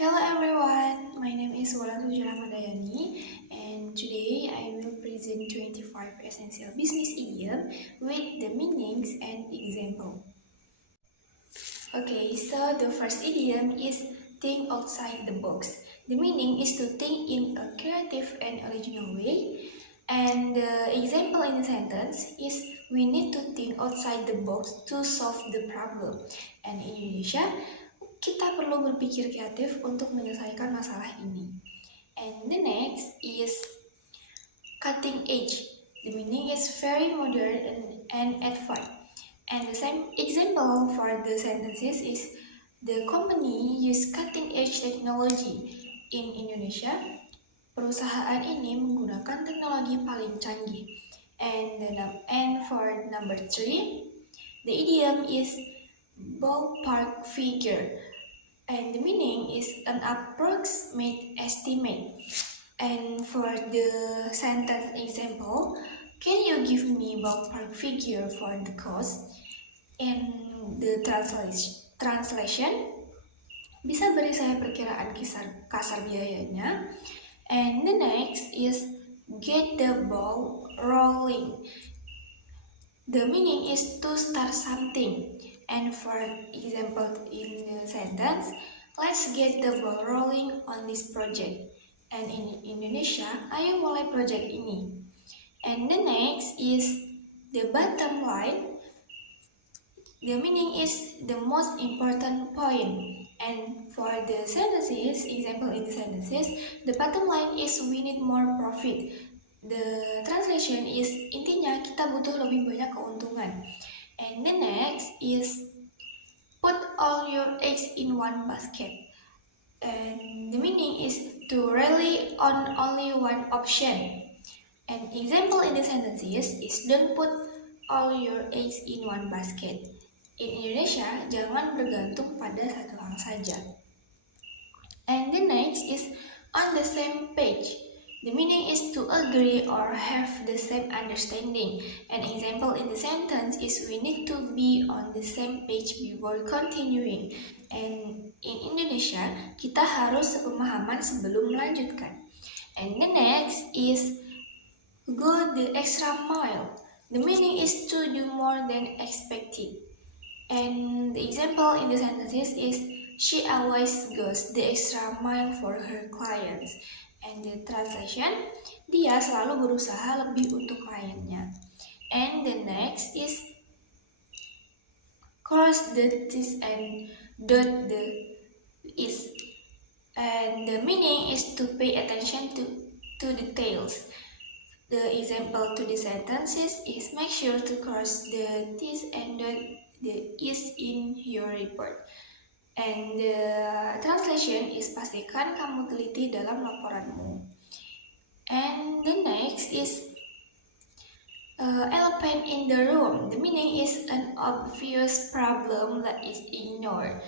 Hello everyone, my name is Wulandari Ramadayani and today I will present 25 essential business idioms with the meanings and example. Okay, so the first idiom is think outside the box. The meaning is to think in a creative and original way. And the example in the sentence is we need to think outside the box to solve the problem. And in Indonesia, kita perlu berpikir kreatif untuk menyelesaikan masalah ini. And the next is cutting edge. The meaning is very modern and advanced. And the same example for the sentences is the company use cutting edge technology in Indonesia. Perusahaan ini menggunakan teknologi paling canggih. And for number 3, the idiom is ballpark figure. And the meaning is an approximate estimate. And for the sentence example, can you give me ballpark figure for the cost? And the translation, bisa beri saya perkiraan kasar biayanya. And the next is get the ball rolling. The meaning is to start something. And for example in the sentence, let's get the ball rolling on this project. And in Indonesia, ayo mulai project ini. And the next is the bottom line. The meaning is the most important point. And for the sentences, example in the sentences, the bottom line is we need more profit. The translation is intinya kita butuh lebih banyak keuntungan. And the next is put all your eggs in one basket. And the meaning is to rely on only one option. An example in the sentences is don't put all your eggs in one basket. In Indonesia, jangan bergantung pada satu hal saja. And the next is on the same page. The meaning is to agree or have the same understanding. An example in the sentence is we need to be on the same page before continuing. And in Indonesia, kita harus sepemahaman sebelum melanjutkan. And the next is go the extra mile. The meaning is to do more than expected. And the example in the sentences is she always goes the extra mile for her clients. And the translation, dia selalu berusaha lebih untuk kliennya. And the next is cross the T's and dot the I's. And the meaning is to pay attention to details. The example to the sentences is make sure to cross the T's and dot the I's in your report. And the translation is pastikan kamu teliti dalam laporanmu. And the next is elephant in the room. The meaning is an obvious problem that is ignored.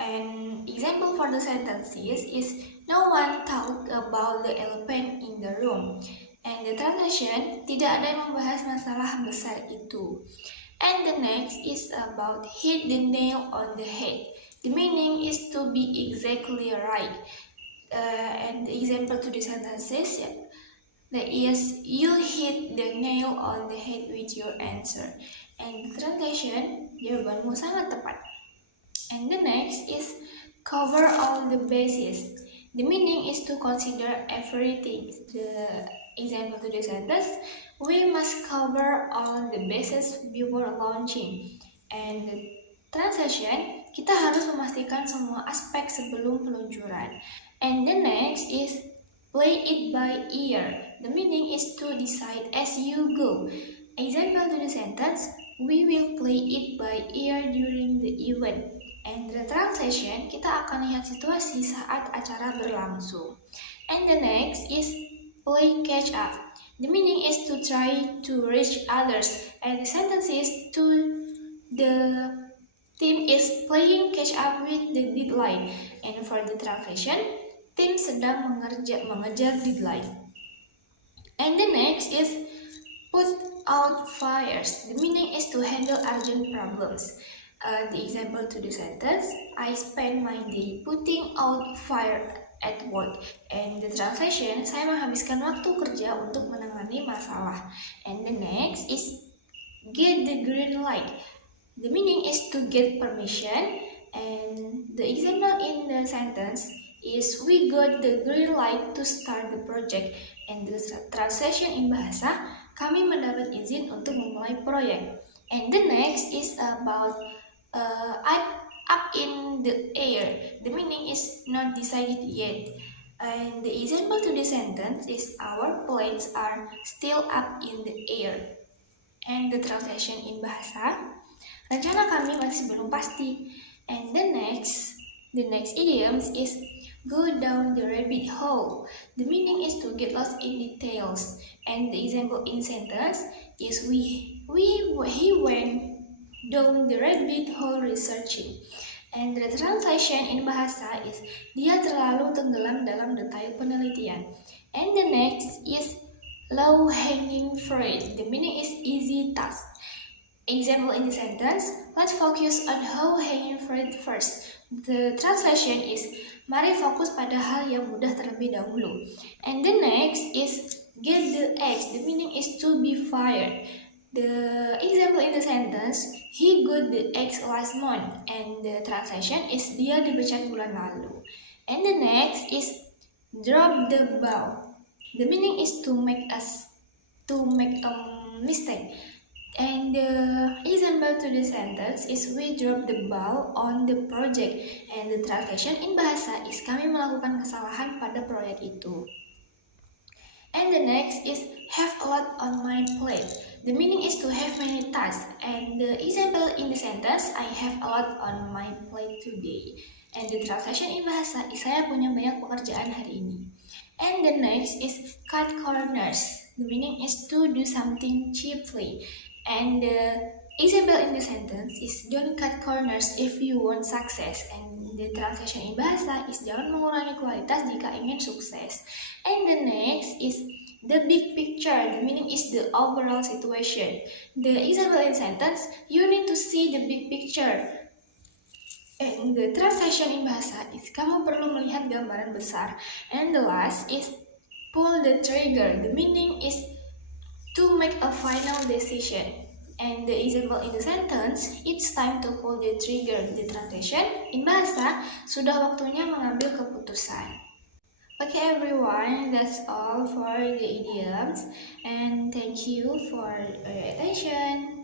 An example for the sentences is no one talked about the elephant in the room. And the translation, tidak ada yang membahas masalah besar itu. And the next is about hit the nail on the head. The meaning is to be exactly right. And the example to the sentences that is you hit the nail on the head with your answer. And the translation, jawabanmu sangat tepat. And the next is cover all the bases. The meaning is to consider everything. The example to the sentence, we must cover all the bases before launching. And the translation, kita harus memastikan semua aspek sebelum peluncuran. And the next is play it by ear. The meaning is to decide as you go. Example to the sentence, we will play it by ear during the event. And the translation, kita akan lihat situasi saat acara berlangsung. And the next is play catch up. The meaning is to try to reach others. And the sentence is to the team is playing catch up with the deadline. And for the translation, tim sedang mengejar deadline. And the next is put out fires. The meaning is to handle urgent problems. The example to the sentence, I spend my day putting out fire at work. And the translation, saya menghabiskan waktu kerja untuk menangani masalah. And the next is get the green light. The meaning is to get permission. And the example in the sentence is we got the green light to start the project. And the translation in bahasa, kami mendapat izin untuk memulai proyek. And the next is about up in the air. The meaning is not decided yet. And the example to the sentence is our planes are still up in the air. And the translation in bahasa, rencana kami masih belum pasti. And the next idioms is go down the rabbit hole. The meaning is to get lost in details. And the example in sentence is he went down the rabbit hole researching. And the translation in bahasa is dia terlalu tenggelam dalam detail penelitian. And the next is low hanging fruit. The meaning is easy task. Example in the sentence, let's focus on low hanging fruit first. The translation is mari fokus pada hal yang mudah terlebih dahulu. And the next is get the eggs. The meaning is to be fired. The example in the sentence, he got the eggs last month. And the translation is dia dipecat bulan lalu. And the next is drop the ball. The meaning is to make a mistake. And the example to the sentence is we drop the ball on the project. And the translation in bahasa is kami melakukan kesalahan pada proyek itu. And the next is have a lot on my plate. The meaning is to have many tasks. And the example in the sentence, I have a lot on my plate today. And the translation in bahasa is saya punya banyak pekerjaan hari ini. And the next is cut corners. The meaning is to do something cheaply. And the example in the sentence is don't cut corners if you want success. And the translation in bahasa is jangan mengurangi kualitas jika ingin sukses. And the next is the big picture. The meaning is the overall situation. The example in sentence, you need to see the big picture. And the translation in bahasa is kamu perlu melihat gambaran besar. And the last is pull the trigger. The meaning is to make a final decision. And the example in the sentence, it's time to pull the trigger. The translation in bahasa, sudah waktunya mengambil keputusan. Okay everyone, that's all for the idioms, and thank you for your attention.